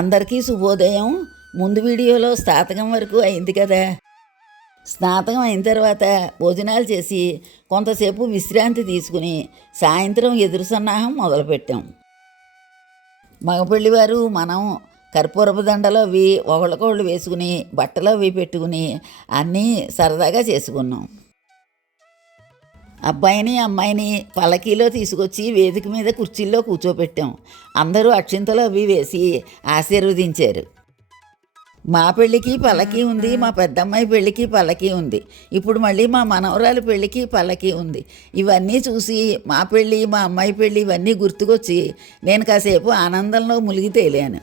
అందరికీ శుభోదయం. ముందు వీడియోలో స్నాతకం వరకు అయింది కదా. స్నాతకం అయిన తర్వాత భోజనాలు చేసి కొంతసేపు విశ్రాంతి తీసుకుని సాయంత్రం ఎదురు సన్నాహం మొదలుపెట్టాం. మగపెళ్ళివారు మనం కర్పూరపు దండలు అవి ఒకళ్ళకొళ్ళు వేసుకుని బట్టలు అవి పెట్టుకుని అన్నీ సరదాగా చేసుకున్నాం. అబ్బాయిని అమ్మాయిని పల్లకీలో తీసుకొచ్చి వేదిక మీద కుర్చీల్లో కూర్చోపెట్టాం. అందరూ అక్షింతలు అవి వేసి ఆశీర్వదించారు. మా పెళ్ళికి పల్లకీ ఉంది, మా పెద్దమ్మాయి పెళ్ళికి పల్లకీ ఉంది, ఇప్పుడు మళ్ళీ మా మనవరాలి పెళ్ళికి పల్లకీ ఉంది. ఇవన్నీ చూసి మా పెళ్ళి మా అమ్మాయి పెళ్ళి ఇవన్నీ గుర్తుకొచ్చి నేను కాసేపు ఆనందంలో మునిగి తేలాను.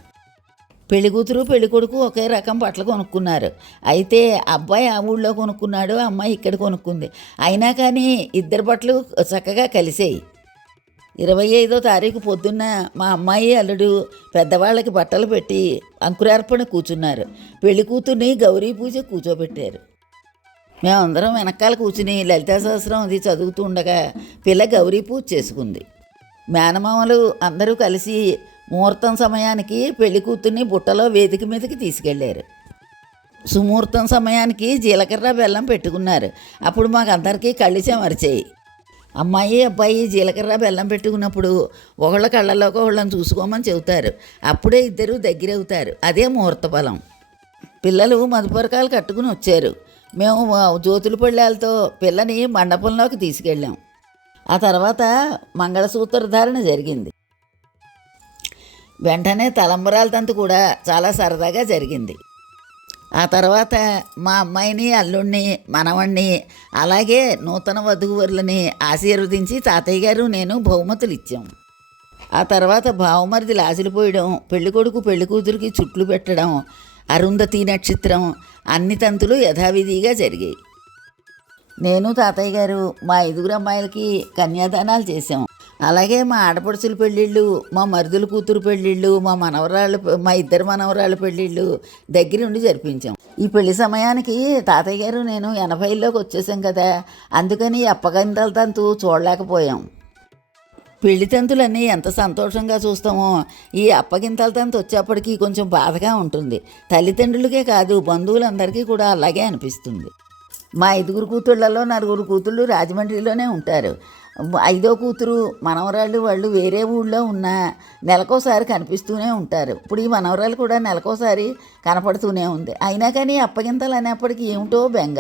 పెళ్లి కూతురు పెళ్లి కొడుకు ఒకే రకం బట్టలు కొనుక్కున్నారు. అయితే అబ్బాయి ఆ ఊళ్ళో కొనుక్కున్నాడు, అమ్మాయి ఇక్కడ కొనుక్కుంది. అయినా కానీ ఇద్దరు బట్టలు చక్కగా కలిసాయి. 25వ తారీఖు పొద్దున్న మా అమ్మాయి అల్లుడు పెద్దవాళ్ళకి బట్టలు పెట్టి అంకురార్పణ కూర్చున్నారు. పెళ్లి కూతుర్ని గౌరీ పూజ కూర్చోబెట్టారు. మేమందరం వెనకాల కూర్చుని లలితా సహస్రం అది చదువుతూ ఉండగా పిల్ల గౌరీ పూజ చేసుకుంది. మేనమామలు అందరూ కలిసి ముహూర్తం సమయానికి పెళ్లి కూతుర్ని బుట్టలో వేదిక మీదకి తీసుకెళ్లారు. సుముహూర్తం సమయానికి జీలకర్ర బెల్లం పెట్టుకున్నారు. అప్పుడు మాకందరికీ కళ్ళు చెమర్చాయి. అమ్మాయి అబ్బాయి జీలకర్ర బెల్లం పెట్టుకున్నప్పుడు ఒకళ్ళ కళ్ళలోకి ఒకళ్ళని చూసుకోమని చెబుతారు. అప్పుడే ఇద్దరు దగ్గరవుతారు. అదే ముహూర్త ఫలం. పిల్లలు మధుపరకాలు కట్టుకుని వచ్చారు. మేము జ్యోతుల పళ్ళాలతో పిల్లని మండపంలోకి తీసుకెళ్ళాం. ఆ తర్వాత మంగళసూత్రధారణ జరిగింది. వెంటనే తలంబరాల తంతు కూడా చాలా సరదాగా జరిగింది. ఆ తర్వాత మా అమ్మాయిని అల్లుడిని మనవణ్ణి అలాగే నూతన వధూవరులని ఆశీర్వదించి తాతయ్య గారు నేను బహుమతులు ఇచ్చాం. ఆ తర్వాత బావమరిది లాజులు పోయడం, పెళ్ళికొడుకు పెళ్లి కూతురికి చుట్లు పెట్టడం, అరుంధతి నక్షత్రం అన్ని తంతులు యథావిధిగా జరిగాయి. నేను తాతయ్య గారు మా 5 అమ్మాయిలకి కన్యాదానాలు చేశాం. అలాగే మా ఆడపడుచుల పెళ్ళిళ్ళు, మా మరుదుల కూతురు పెళ్ళిళ్ళు, మా 2 మనవరాళ్ళ పెళ్ళిళ్ళు దగ్గరుండి జరిపించాం. ఈ పెళ్లి సమయానికి తాతయ్య గారు నేను 80లోకి వచ్చేసాం కదా, అందుకని అప్పగింతల తంతు చూడలేకపోయాం. పెళ్లి తంతులన్నీ ఎంత సంతోషంగా చూస్తామో ఈ అప్పగింతల తంతు వచ్చేప్పటికీ కొంచెం బాధగా ఉంటుంది. తల్లిదండ్రులకే కాదు బంధువులందరికీ కూడా అలాగే అనిపిస్తుంది. మా 5 కూతుళ్లలో 4 కూతుళ్ళు రాజమండ్రిలోనే ఉంటారు. 5వ కూతురు మనవరాళ్ళు వాళ్ళు వేరే ఊళ్ళో ఉన్న నెలకోసారి కనిపిస్తూనే ఉంటారు. ఇప్పుడు ఈ మనవరాలు కూడా నెలకోసారి కనపడుతూనే ఉంది. అయినా కానీ అప్పగింతలు అనేప్పటికీ ఏమిటో బెంగ.